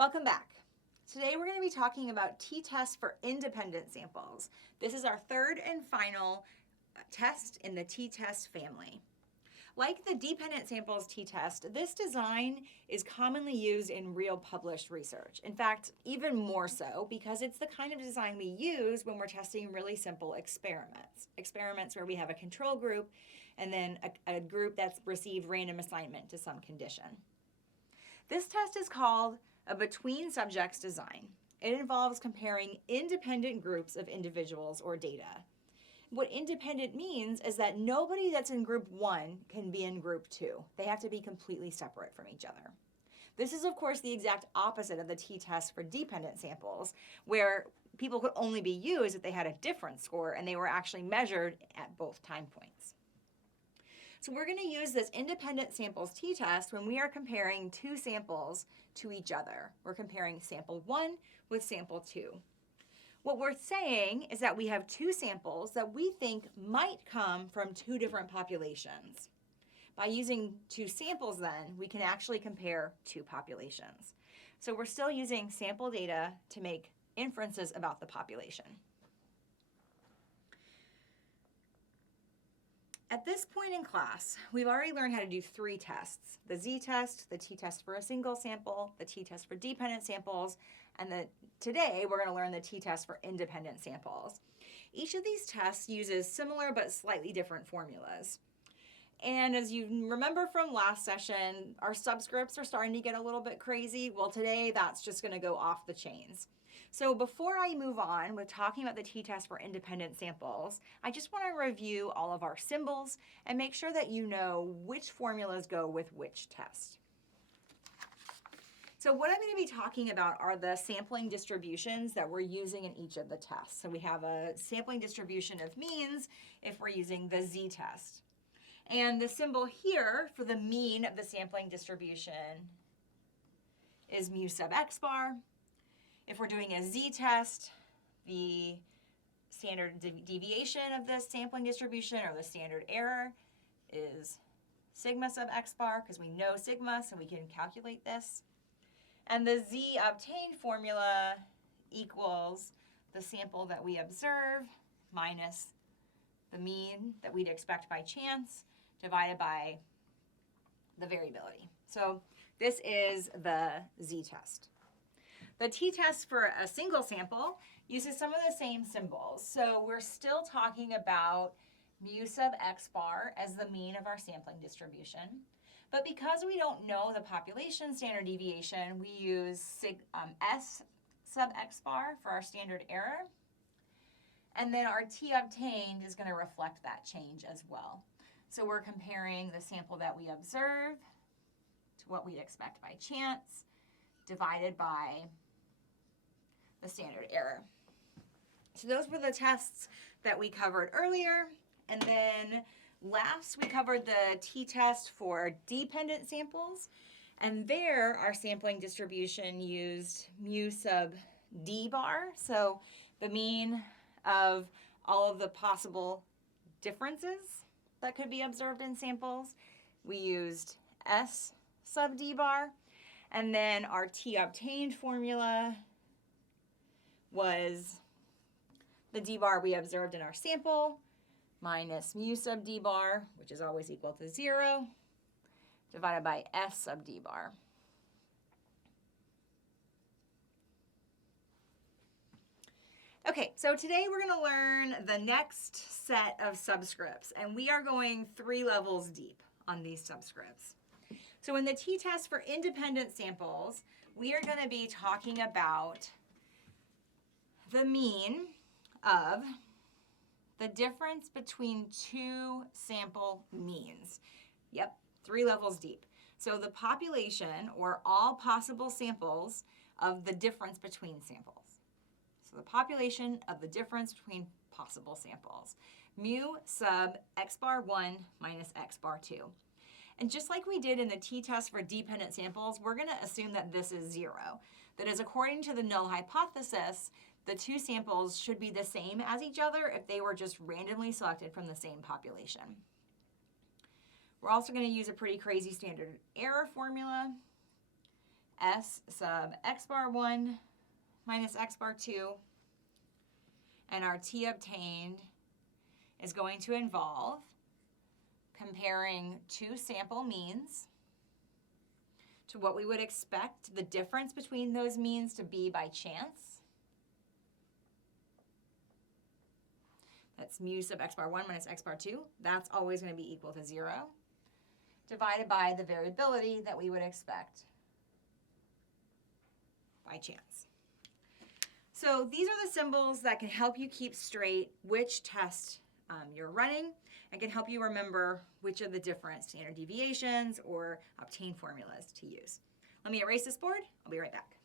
Welcome back. Today we're going to be talking about t-tests for independent samples. This is our third and final test in the t-test family. Like the dependent samples t-test, this design is commonly used in real published research. In fact, even more so because it's the kind of design we use when we're testing really simple experiments. Experiments where we have a control group and then a group that's received random assignment to some condition. This test is called a between subjects design. It involves comparing independent groups of individuals or data. What independent means is that nobody that's in group 1 can be in group 2. They have to be completely separate from each other. This is, of course, the exact opposite of the t-test for dependent samples, where people could only be used if they had a different score and they were actually measured at both time points. So we're going to use this independent samples t-test when we are comparing two samples to each other. We're comparing sample 1 with sample 2. What we're saying is that we have two samples that we think might come from two different populations. By using two samples then, we can actually compare two populations. So we're still using sample data to make inferences about the population. At this point in class, we've already learned how to do three tests: the z-test, the t-test for a single sample, the t-test for dependent samples, and today we're going to learn the t-test for independent samples. Each of these tests uses similar but slightly different formulas. And as you remember from last session, our subscripts are starting to get a little bit crazy. Well, today that's just going to go off the chains. So before I move on with talking about the t-test for independent samples, I just want to review all of our symbols and make sure that you know which formulas go with which test. So what I'm going to be talking about are the sampling distributions that we're using in each of the tests. So we have a sampling distribution of means if we're using the z-test. And the symbol here for the mean of the sampling distribution is mu sub x bar. If we're doing a z-test, the standard deviation of the sampling distribution, or the standard error, is sigma sub x bar, because we know sigma, so we can calculate this. And the z obtained formula equals the sample that we observe minus the mean that we'd expect by chance divided by the variability. So this is the z-test. The t-test for a single sample uses some of the same symbols. So we're still talking about mu sub x bar as the mean of our sampling distribution. But because we don't know the population standard deviation, we use S sub x bar for our standard error. And then our t obtained is going to reflect that change as well. So we're comparing the sample that we observe to what we'd expect by chance divided by the standard error. So those were the tests that we covered earlier. And then last we covered the t-test for dependent samples. And there our sampling distribution used mu sub d bar. So the mean of all of the possible differences that could be observed in samples. We used S sub d bar. And then our t obtained formula was the d bar we observed in our sample minus mu sub d bar, which is always equal to 0, divided by S sub d bar. Okay, so today we're going to learn the next set of subscripts, and we are going 3 levels deep on these subscripts. So in the t-test for independent samples, we are going to be talking about the mean of the difference between two sample means. Yep, 3 levels deep. So the population, or all possible samples of the difference between samples. So the population of the difference between possible samples. Mu sub x bar 1 minus x bar 2. And just like we did in the t-test for dependent samples, we're going to assume that this is 0. That is, according to the null hypothesis, the two samples should be the same as each other if they were just randomly selected from the same population. We're also going to use a pretty crazy standard error formula. S sub x bar 1 minus x bar 2. And our t obtained is going to involve comparing two sample means to what we would expect the difference between those means to be by chance. That's mu sub x bar 1 minus x bar 2. That's always going to be equal to 0, divided by the variability that we would expect by chance. So these are the symbols that can help you keep straight which test you're running and can help you remember which of the different standard deviations or obtained formulas to use. Let me erase this board. I'll be right back.